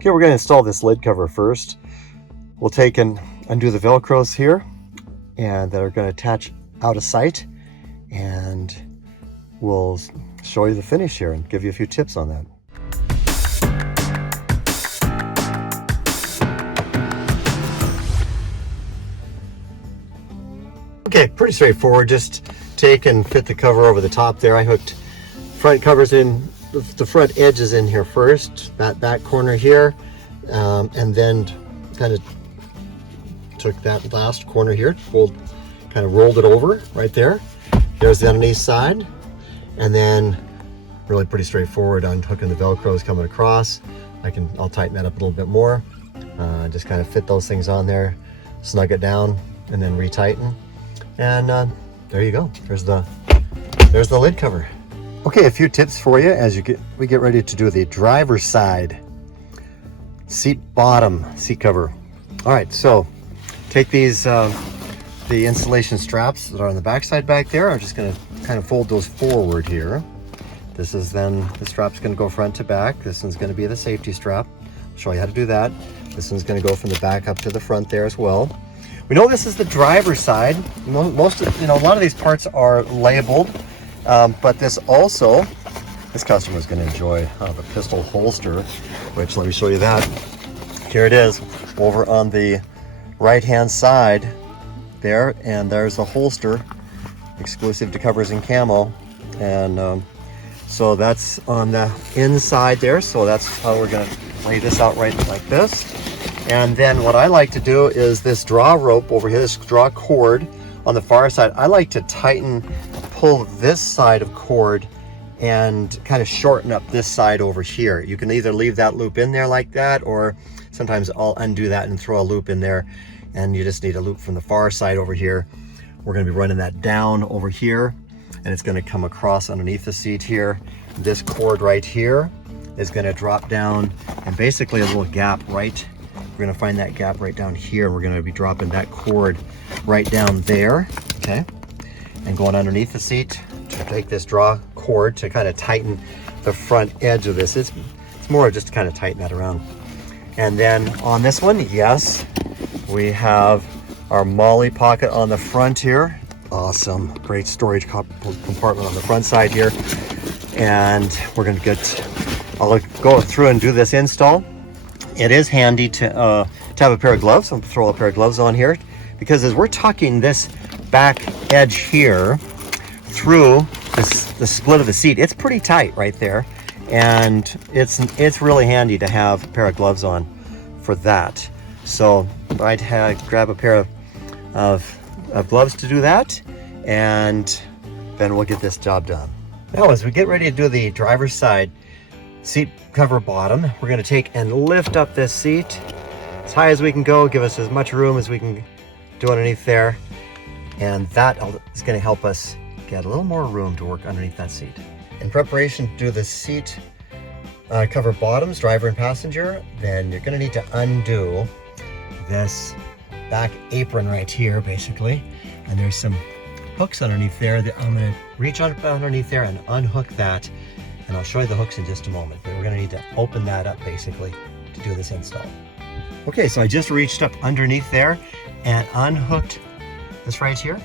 Okay, we're going to install this lid cover first. We'll take and undo the Velcros here, and that are going to attach out of sight, and we'll show you the finish here and give you a few tips on that. Okay, pretty straightforward. Just take and fit the cover over the top there. I hooked front covers in, the front edges in here first, that back corner here, and then kind of took that last corner here, kind of rolled it over right there. There's the underneath side, and then really pretty straightforward on hooking the Velcros coming across. I'll tighten that up a little bit more. Just kind of fit those things on there, snug it down, and then retighten. And there you go. There's the lid cover. Okay, a few tips for you as we get ready to do the driver's side seat bottom seat cover. All right, so take these the installation straps that are on the back side back there. I'm just going to kind of fold those forward here. This is then the strap's going to go front to back. This one's going to be the safety strap. I'll show you how to do that. This one's going to go from the back up to the front there as well. We know this is the driver's side. A lot of these parts are labeled, but this customer is going to enjoy the pistol holster, which, let me show you that. Here it is over on the right hand side there, and there's the holster exclusive to Covers and Camo, and so that's on the inside there. So that's how we're going to lay this out right like this. And then what I like to do is this draw rope over here, this draw cord on the far side, I like to pull this side of cord and kind of shorten up this side over here. You can either leave that loop in there like that, or sometimes I'll undo that and throw a loop in there, and you just need a loop from the far side over here. We're going to be running that down over here, and it's going to come across underneath the seat here. This cord right here is going to drop down, and basically a little gap right. We're going to find that gap right down here, and we're going to be dropping that cord right down there, okay? And going underneath the seat to take this draw cord to kind of tighten the front edge of this. It's more just to kind of tighten that around. And then on this one, yes, we have our MOLLE pocket on the front here. Awesome, great storage compartment on the front side here. And we're going to I'll go through and do this install. It is handy to have a pair of gloves. I'll throw a pair of gloves on here, because as we're tucking this back edge here through the split of the seat, it's pretty tight right there, and it's really handy to have a pair of gloves on for that. So I'd grab a pair of gloves to do that, and then we'll get this job done. Now, as we get ready to do the driver's side seat cover bottom, we're going to take and lift up this seat as high as we can go, give us as much room as we can do underneath there, and that is going to help us get a little more room to work underneath that seat. In preparation to do the seat cover bottoms, driver and passenger, then you're going to need to undo this back apron right here, basically, and there's some hooks underneath there that I'm going to reach underneath there and unhook that. And I'll show you the hooks in just a moment, but we're going to need to open that up basically to do this install. Okay, so I just reached up underneath there and unhooked this right here.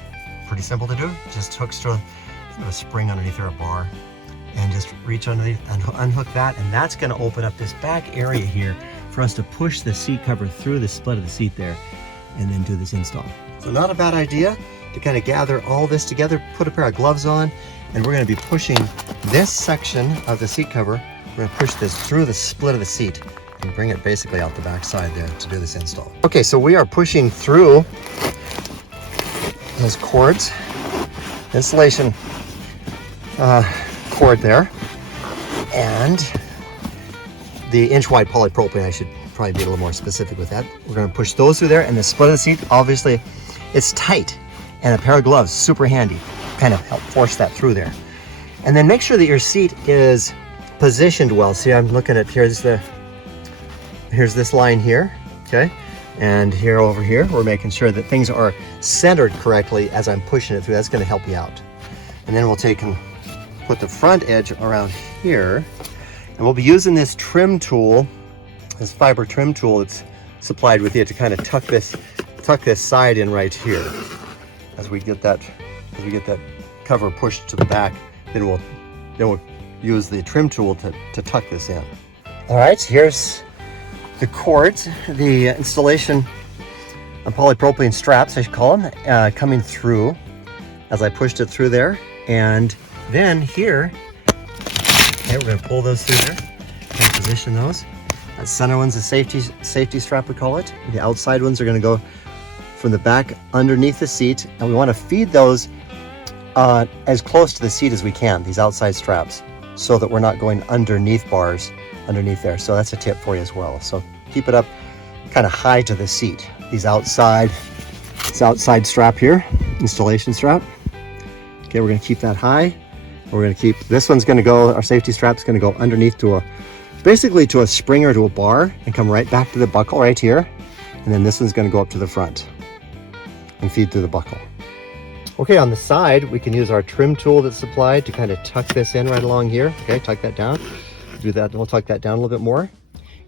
Pretty simple to do. Just hooks to a spring underneath there, a bar, and just reach underneath and unhook that, and that's going to open up this back area here for us to push the seat cover through the split of the seat there and then do this install. So not a bad idea to kind of gather all this together, put a pair of gloves on, and we're going to be pushing this section of the seat cover. We're going to push this through the split of the seat and bring it basically out the back side there to do this install. Okay, so we are pushing through those cords, insulation cord there, and the inch-wide polypropylene. I should probably be a little more specific with that. We're going to push those through there, and the split of the seat, obviously, it's tight, and a pair of gloves, super handy, kind of help force that through there. And then make sure that your seat is positioned well. See, I'm looking at, here's this line here, okay? And here over here, we're making sure that things are centered correctly as I'm pushing it through. That's going to help you out. And then we'll take and put the front edge around here, and we'll be using this trim tool this fiber trim tool that's supplied with it to kind of tuck this side in right here. As we get that cover pushed to the back, then we'll use the trim tool to tuck this in. All right, here's the cords, the installation of polypropylene straps, I should call them, coming through as I pushed it through there. And then here, okay, we're gonna pull those through there and position those. That center one's a safety strap, we call it. The outside ones are gonna go from the back underneath the seat, and we wanna feed those as close to the seat as we can, these outside straps, so that we're not going underneath bars underneath there. So that's a tip for you as well. So keep it up kind of high to the seat. This outside strap here, installation strap. Okay, we're gonna keep that high. We're gonna keep, this one's gonna go, our safety strap's gonna go underneath to basically to a spring or to a bar and come right back to the buckle right here. And then this one's gonna go up to the front and feed through the buckle. Okay, on the side, we can use our trim tool that's supplied to kind of tuck this in right along here. Okay, tuck that down. Do that, we'll tuck that down a little bit more.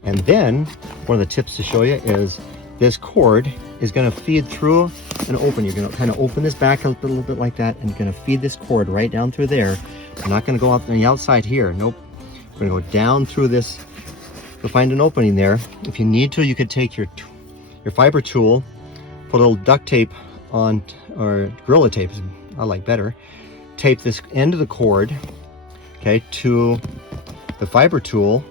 And then, one of the tips to show you is this cord is gonna feed through an open. You're gonna kind of open this back a little bit like that, and you're gonna feed this cord right down through there. We're not gonna go up on the outside here, nope. We're gonna go down through this. You'll find an opening there. If you need to, you could take your fiber tool, put a little duct tape on, or Gorilla Tape, I like better, tape this end of the cord, okay, to the fiber tool,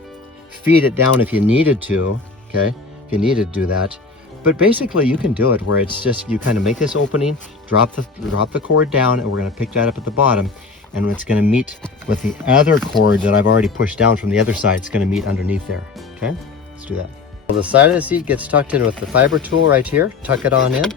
feed it down if you needed to, okay, if you needed to do that. But basically you can do it where it's just, you kind of make this opening, drop the cord down, and we're going to pick that up at the bottom, and it's going to meet with the other cord that I've already pushed down from the other side. It's going to meet underneath there. Okay, let's do that. Well, the side of the seat gets tucked in with the fiber tool right here, tuck it on in,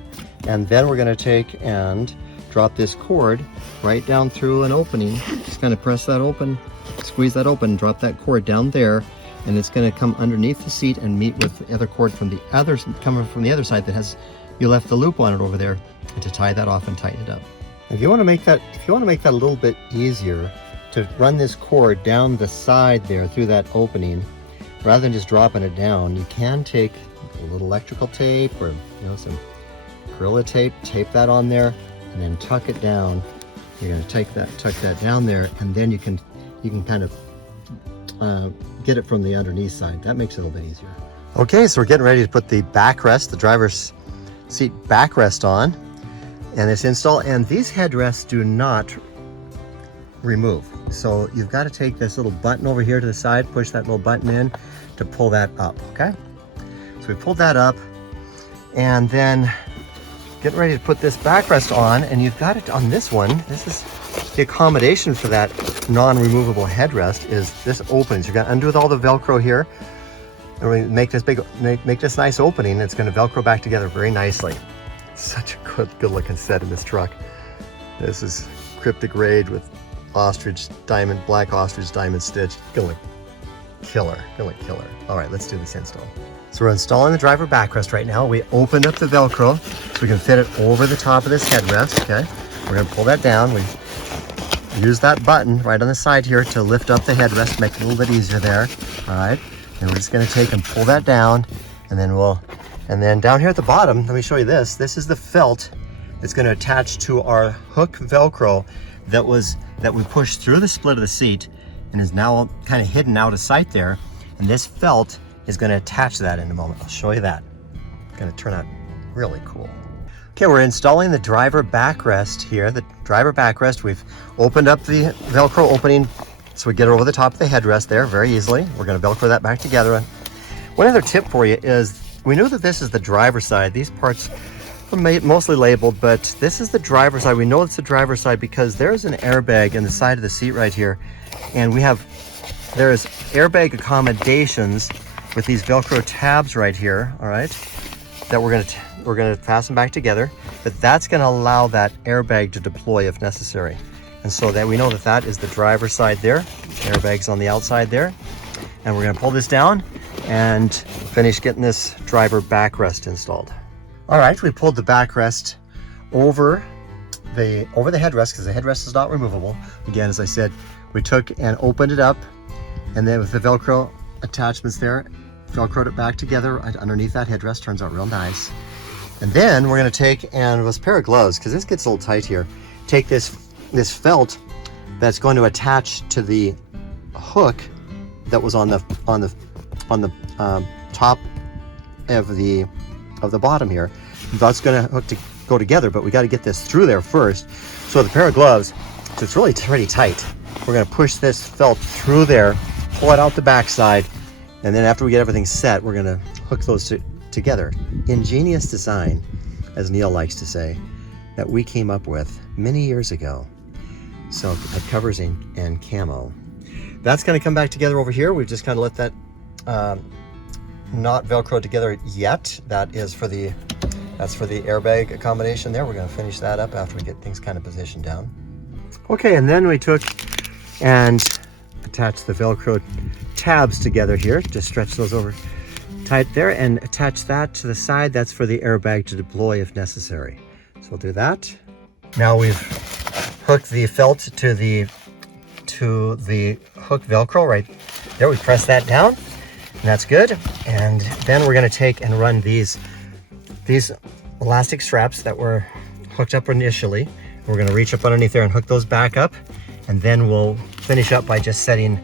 and then we're going to take and drop this cord right down through an opening. Just kind of press that open, squeeze that open, drop that cord down there, and it's going to come underneath the seat and meet with the other cord from the other, coming from the other side that has, you left the loop on it over there, and to tie that off and tighten it up. If you want to make that a little bit easier, to run this cord down the side there through that opening, rather than just dropping it down, you can take a little electrical tape or some Gorilla Tape, tape that on there, and then tuck it down. You're going to tuck that down there, and then you can kind of get it from the underneath side. That makes it a little bit easier. Okay, so we're getting ready to put the backrest, the driver's seat backrest on, and it's installed. And these headrests do not remove. So you've got to take this little button over here to the side, push that little button in to pull that up. Okay, so we pulled that up, and then getting ready to put this backrest on, and you've got it on this one. This is the accommodation for that non-removable headrest, is this opens. You're gonna undo all the Velcro here, and we make this make this nice opening. It's gonna Velcro back together very nicely. Such a good looking set in this truck. This is Kryptek Rage with black ostrich diamond stitch. Gonna look killer, killer. All right, let's do this install. So we're installing the driver backrest right now. We opened up the Velcro so we can fit it over the top of this headrest, okay? We're gonna pull that down. We use that button right on the side here to lift up the headrest, make it a little bit easier there, all right? And we're just gonna take and pull that down, and then down here at the bottom, let me show you this. This is the felt that's gonna attach to our hook Velcro that we pushed through the split of the seat and is now kind of hidden out of sight there. And this felt is going to attach to that in a moment. I'll show you that. It's going to turn out really cool. Okay, we're installing the driver backrest here. The driver backrest, we've opened up the Velcro opening so we get it over the top of the headrest there very easily. We're going to Velcro that back together. One other tip for you is, we know that this is the driver's side. These parts are mostly labeled, but this is the driver's side. We know it's the driver's side because there's an airbag in the side of the seat right here, and there's airbag accommodations with these Velcro tabs right here, all right, that we're gonna fasten back together, but that's gonna allow that airbag to deploy if necessary. And so that we know that is the driver's side there, airbags on the outside there, and we're gonna pull this down and finish getting this driver backrest installed. All right, we pulled the backrest over the headrest because the headrest is not removable. Again, as I said, we took and opened it up, and then with the Velcro attachments there, Velcroed it back together underneath that headrest. Turns out real nice. And then we're gonna take, and with a pair of gloves, because this gets a little tight here, take this felt that's going to attach to the hook that was on the top of the bottom here. That's going to go together, but we got to get this through there first. So with a pair of gloves, so it's really pretty tight. We're going to push this felt through there, pull it out the backside, and then after we get everything set, we're going to hook those together. Ingenious design, as Neil likes to say, that we came up with many years ago. So at Covers and Camo. That's going to come back together over here. We've just kind of let that not Velcro together yet. That's for the airbag accommodation there. We're going to finish that up after we get things kind of positioned down. Okay, and then we took and attached the Velcro tabs together here. Just stretch those over tight there and attach that to the side. That's for the airbag to deploy if necessary. So we'll do that. Now we've hooked the felt to the hook Velcro right there. We press that down, and that's good. And then we're going to take and run these elastic straps that were hooked up initially. We're going to reach up underneath there and hook those back up, and then we'll finish up by just setting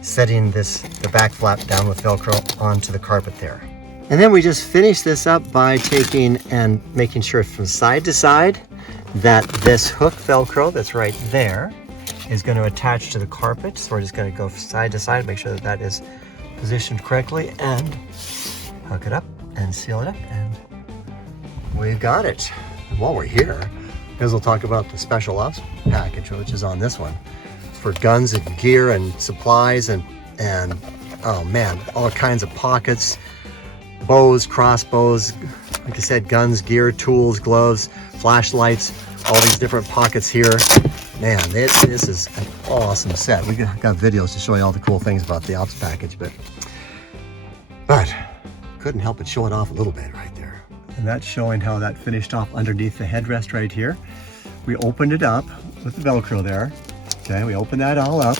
the back flap down with Velcro onto the carpet there. And then we just finish this up by taking and making sure from side to side that this hook Velcro that's right there is going to attach to the carpet. So we're just going to go side to side, make sure that that is positioned correctly, and hook it up and seal it up, and we've got it. And while we're here, because we'll talk about the special ops package, which is on this one, for guns and gear and supplies and oh man, all kinds of pockets, bows, crossbows, like I said, guns, gear, tools, gloves, flashlights, all these different pockets here. Man, this is an awesome set. We got videos to show you all the cool things about the ops package, but couldn't help but show it off a little bit right there. And that's showing how that finished off underneath the headrest right here. We opened it up with the Velcro there. Okay, we opened that all up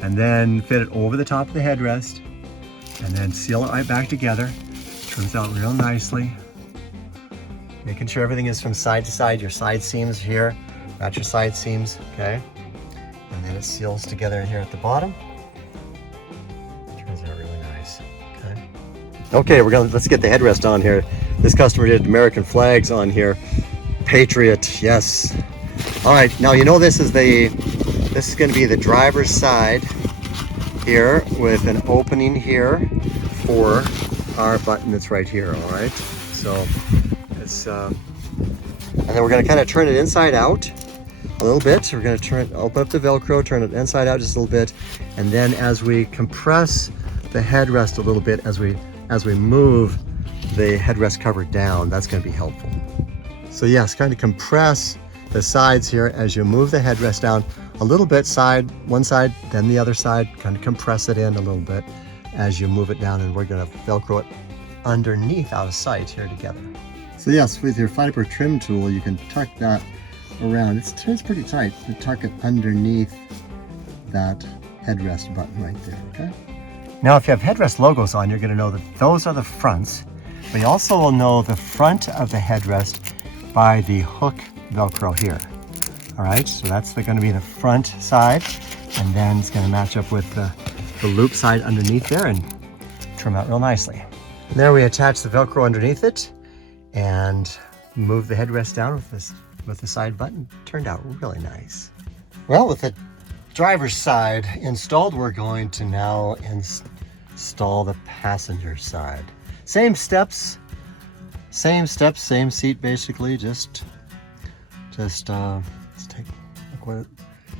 and then fit it over the top of the headrest and then seal it right back together. Turns out real nicely. Making sure everything is from side to side. Your side seams here, got your side seams, okay? And then it seals together here at the bottom. Turns out really nice, okay? Okay, let's get the headrest on here. This customer did American flags on here. Patriot, yes. All right, now you know this is going to be the driver's side here with an opening here for our button that's right here, all right? So it's, and then we're gonna kind of turn it inside out a little bit. We're gonna open up the Velcro, turn it inside out just a little bit, and then as we compress the headrest a little bit, as we move the headrest cover down, that's gonna be helpful. So yes, kind of compress the sides here as you move the headrest down a little bit, one side, then the other side, kind of compress it in a little bit as you move it down, and we're gonna Velcro it underneath out of sight here together. So yes, with your fiber trim tool, you can tuck that around. It's pretty tight. You tuck it underneath that headrest button right there, okay? Now, if you have headrest logos on, you're gonna know that those are the fronts, but you also will know the front of the headrest by the hook Velcro here. All right, so that's gonna be the front side, and then it's gonna match up with the loop side underneath there and trim out real nicely. And there we attach the Velcro underneath it and move the headrest down with the side button. Turned out really nice. Well, with the driver's side installed, we're going to now install the passenger side. Same steps, same seat basically. Just let's take a look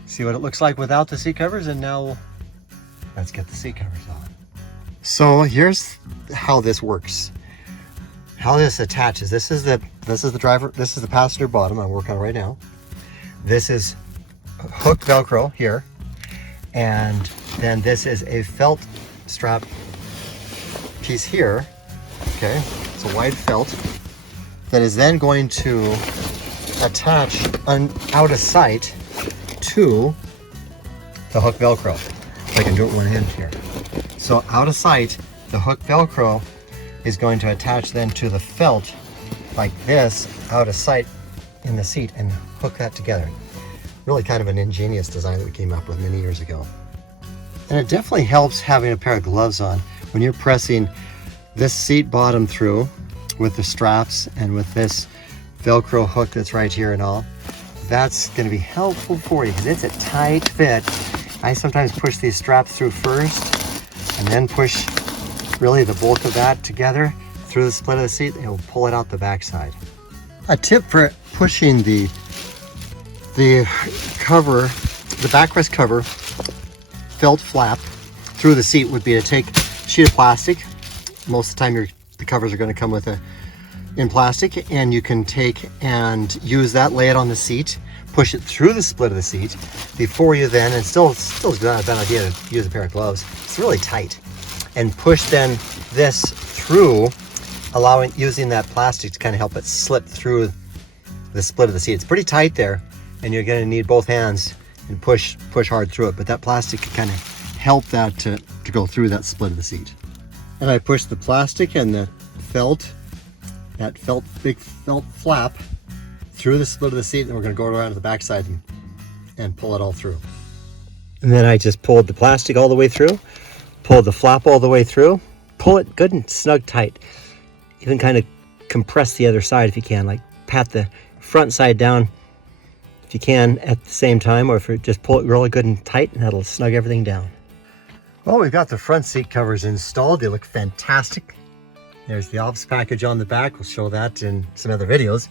see what it looks like without the seat covers, and now let's get the seat covers on. So here's how this works. How this attaches. This is the driver, this is the passenger bottom I'm working on right now. This is hook Velcro here, and then this is a felt strap piece here. Okay, it's a wide felt that is then going to attach out of sight to the hook Velcro. I can do it one hand here. So out of sight, the hook Velcro is going to attach then to the felt like this out of sight in the seat and hook that together. Really kind of an ingenious design that we came up with many years ago. And it definitely helps having a pair of gloves on when you're pressing this seat bottom through with the straps and with this Velcro hook that's right here and all. That's going to be helpful for you because it's a tight fit. I sometimes push these straps through first and then push really the bulk of that together through the split of the seat. It will pull it out the backside. A tip for pushing the cover, the backrest cover felt flap through the seat would be to take a sheet of plastic. Most of the time the covers are going to come with in plastic, and you can take and use that, lay it on the seat, push it through the split of the seat before you then, and still is not a bad idea to use a pair of gloves. It's really tight. And push then this through, using that plastic to kind of help it slip through the split of the seat. It's pretty tight there, and you're going to need both hands and push hard through it, but that plastic can kind of help that to go through that split of the seat. And I push the plastic and the big felt flap through the split of the seat, and we're going to go around to the backside and pull it all through. And then I just pulled the plastic all the way through, pulled the flap all the way through, pull it good and snug tight. Even kind of compress the other side if you can, like pat the front side down if you can at the same time, or if you just pull it really good and tight, and that'll snug everything down. Well, we've got the front seat covers installed. They look fantastic. There's the office package on the back. We'll show that in some other videos.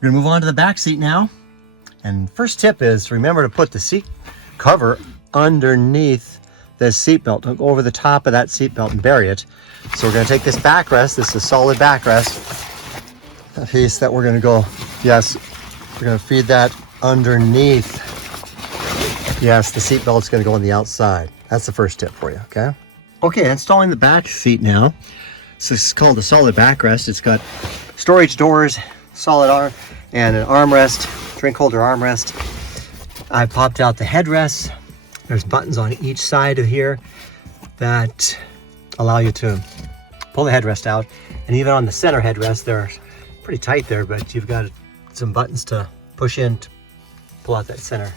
We're gonna move on to the back seat now. And first tip is remember to put the seat cover underneath the seat belt. Don't go over the top of that seat belt and bury it. So we're gonna take this backrest. This is a solid backrest, a piece that we're gonna go, yes, we're gonna feed that underneath. Yes, the seat belt's gonna go on the outside. That's the first tip for you, okay? Okay, installing the back seat now. So this is called a solid backrest. It's got storage doors, solid arm, and an armrest, drink holder armrest. I popped out the headrests. There's buttons on each side of here that allow you to pull the headrest out. And even on the center headrest, they're pretty tight there, but you've got some buttons to push in to pull out that center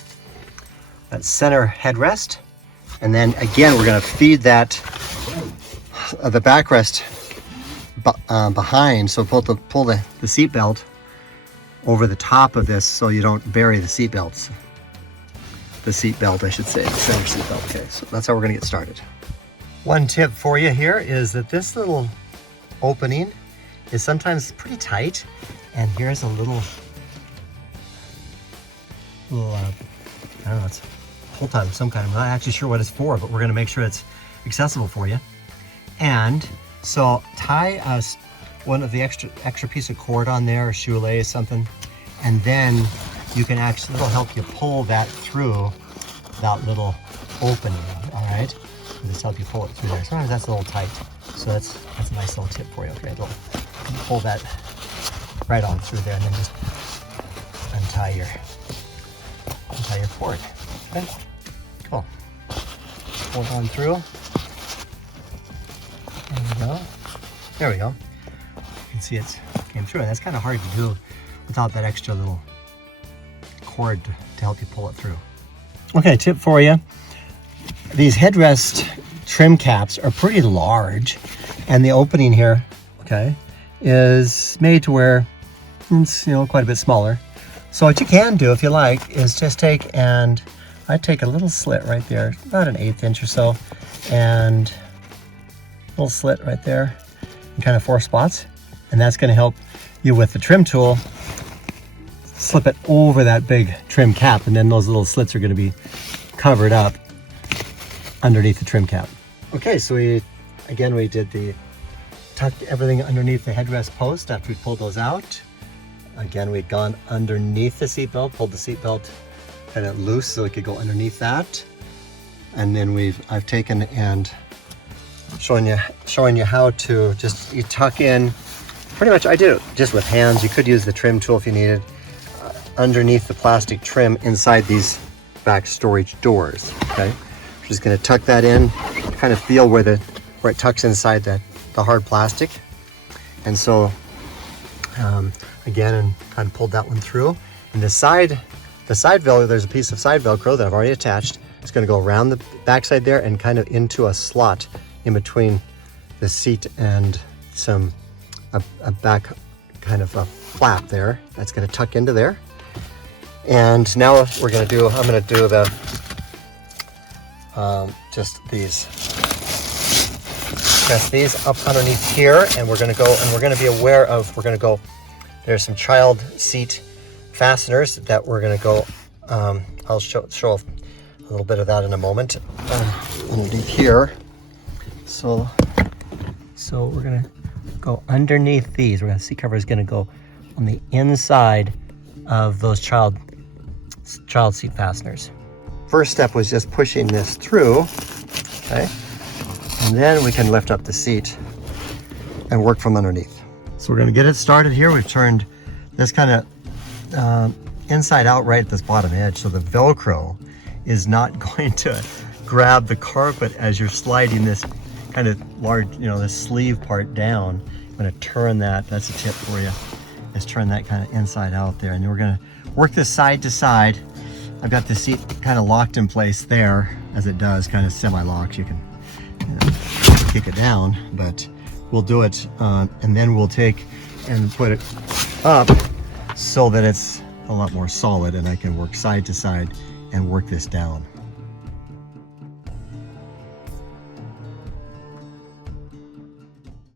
headrest. And then again, we're gonna feed that, the backrest behind. So pull the seat belt over the top of this so you don't bury the seat belts. The seat belt, I should say, the center seat belt. Okay, so that's how we're gonna get started. One tip for you here is that this little opening is sometimes pretty tight, and here's a little I don't know, it's a pull tab of some kind. I'm not actually sure what it's for, but we're gonna make sure it's accessible for you. And so tie one of the extra piece of cord on there, or shoelace, something, and then you can actually, it'll help you pull that through that little opening, all right? And just help you pull it through there. Sometimes that's a little tight, so that's a nice little tip for you. Okay, pull that right on through there, and then just untie your cord. Okay, cool. Pull it on through. There we go. There we go. You can see it came through, and that's kind of hard to do without that extra little cord to help you pull it through. Okay, tip for you. These headrest trim caps are pretty large, and the opening here, okay, is made to where it's, quite a bit smaller. So what you can do, if you like, is just take and I take a little slit right there, about an 1/8 inch or so, and a little slit right there in kind of 4 spots, and that's going to help you with the trim tool slip it over that big trim cap, and then those little slits are going to be covered up underneath the trim cap. Okay, so we tucked everything underneath the headrest post after we pulled those out. Again, we'd gone underneath the seatbelt, pulled the seatbelt kind of loose so it could go underneath that. And then I've taken and showing you how to you tuck in. Pretty much I did it just with hands. You could use the trim tool if you needed. Underneath the plastic trim inside these back storage doors, okay? We're just gonna tuck that in, kind of feel where the where it tucks inside the hard plastic. And so again, and kind of pulled that one through. And the side Velcro, there's a piece of side Velcro that I've already attached. It's going to go around the backside there and kind of into a slot in between the seat and a back kind of a flap there. That's going to tuck into there. And now I'm going to do the just these. Press these up underneath here, and we're going to be aware of, there's some child seat fasteners that we're going to go, I'll show a little bit of that in a moment, underneath here. So we're going to go underneath these. We're going to seat cover is going to go on the inside of those child seat fasteners. First step was just pushing this through, okay? And then we can lift up the seat and work from underneath. So we're going to get it started here. We've turned this kind of inside out right at this bottom edge, so the Velcro is not going to grab the carpet as you're sliding this kind of large, this sleeve part down. I'm going to turn that. That's a tip for you, is turn that kind of inside out there. And then we're going to work this side to side. I've got the seat kind of locked in place there, as it does, kind of semi-locked. You can kick it down, but we'll do it, and then we'll take and put it up so that it's a lot more solid, and I can work side to side and work this down.